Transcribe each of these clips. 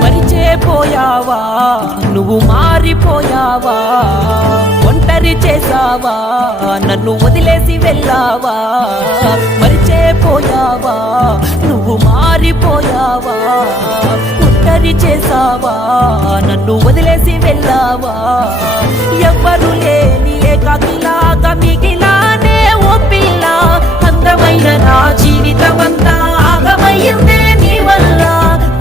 మరిచేపోయావా నువ్వు మారిపోయావా ఒంటరి చేసావా నన్ను వదిలేసి వెళ్ళావా మరిచేపోయావా నువ్వు మారిపోయావా ఒంటరి చేసావా నన్ను వదిలేసి వెళ్ళావా ఎవ్వరు లేని ఏకాకిలాగా మిగిలానే ఓ పిల్ల అందమైన నా జీవితమంతా ఆగమయ్యిందే నీ వల్ల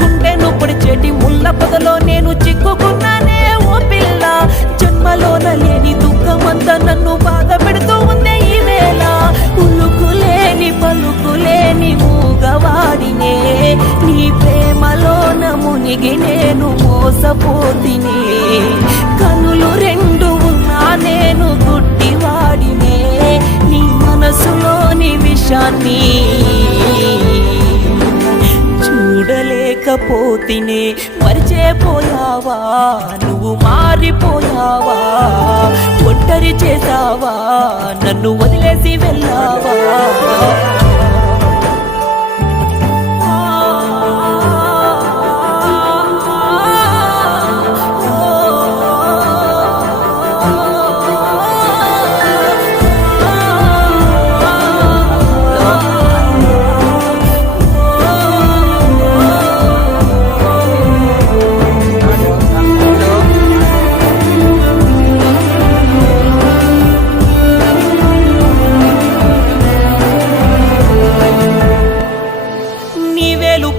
గుండెను పొడిచేటి ముళ్ళ పొదలో నేను చిక్కుకున్నానే ఓ పిల్ల జన్మలోన లేని దుఃఖమంతా నన్ను బాధ పెడుతూ ఉందే ఈ వేళ ఉలుకులేని పలుకులేని మూగవాడినే నీ ప్రేమలోన మునిగి నేను మోసపోతినే కనులు రెండు ఉన్నా నేను గుడ్డివాడినే నీ మనసులోని విషాన్ని చూడలేకపోతినే మరిచేపోయావా నువ్వు మారిపోయావా ఒంటరి చేసావా నన్ను వదిలేసి వెళ్ళావా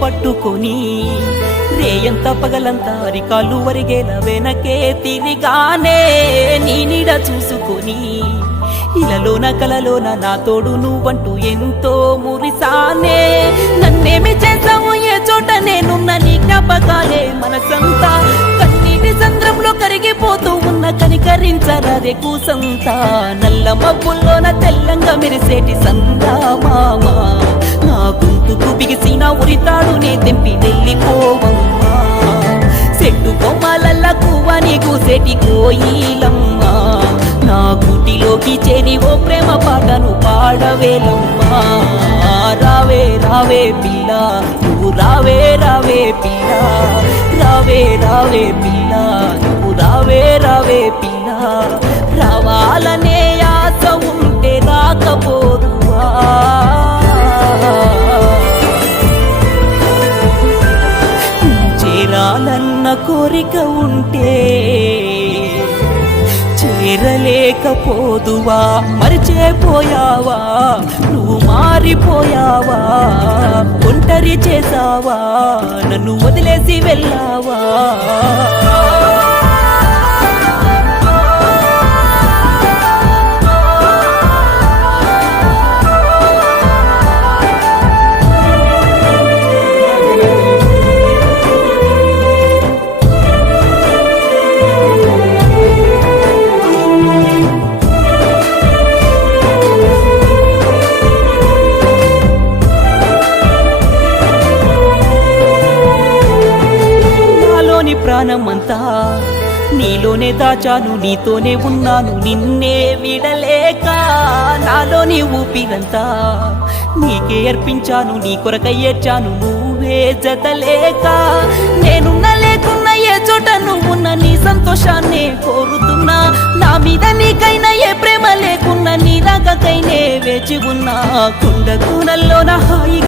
పట్టుకొని రేయంత పగలంతా అరికాళ్ళు వరిగేల వెనకే తిరిగానే నీ నీడ చూసుకొని ఇలలోన కలలోన నా తోడు నువ్వంటూ ఎంతో మురిసానే నన్నేమి చేసావు ఏ చోట నేనున్న నీ జ్ఞాపకాలే మనసంతా కన్నీటి సంద్రంలో కరిగిపోతూ ఉన్న కనికరించరాదే కూసంతా నల్ల మబ్బుల్లోన తెల్లంగా మెరిసేటి సందామామా నా గొంతుకు బిగిసిన ఉరితాడు నే తెంపి వెళ్ళిపోవమ్మా చెట్టు కొమ్మలల్ల కువ్వని కూసేటి కోయిలమ్మా నా గుటిలోకి చేరి ఓ ప్రేమ పాటను పాడవేలమ్మా రావే రావే పిల్ల నువ్వు రావే రావే పిల్ల రావే రావే పిల్ల నువ్వు రావే రావే పిల్ల రావాలనే ఆశ ఉంటే రాకపోదువా చేరాలన్న కోరిక ఉంటే చేరలేకపోదువా మరిచేపోయావా నువ్వు మారిపోయావా ఒంటరి చేసావా నన్ను వదిలేసి వెళ్ళావా ప్రాణమంతా నీలోనే దాచాను నీతోనే ఉన్నాను నిన్నే విడలేక నాలోని ఊపిరంతా నీకే అర్పించాను నీ కొరకై ఏడ్చాను నువ్వే జతలేక నేనున్న లేకున్నా ఏ చోట నువ్వున్న నీ సంతోషాన్నే కోరుతున్నా నా మీద నీకైనా ఏ ప్రేమ లేకున్నా నీ రాకకైనే వేచి ఉన్నా కుండ కూనల్లో నా హాయి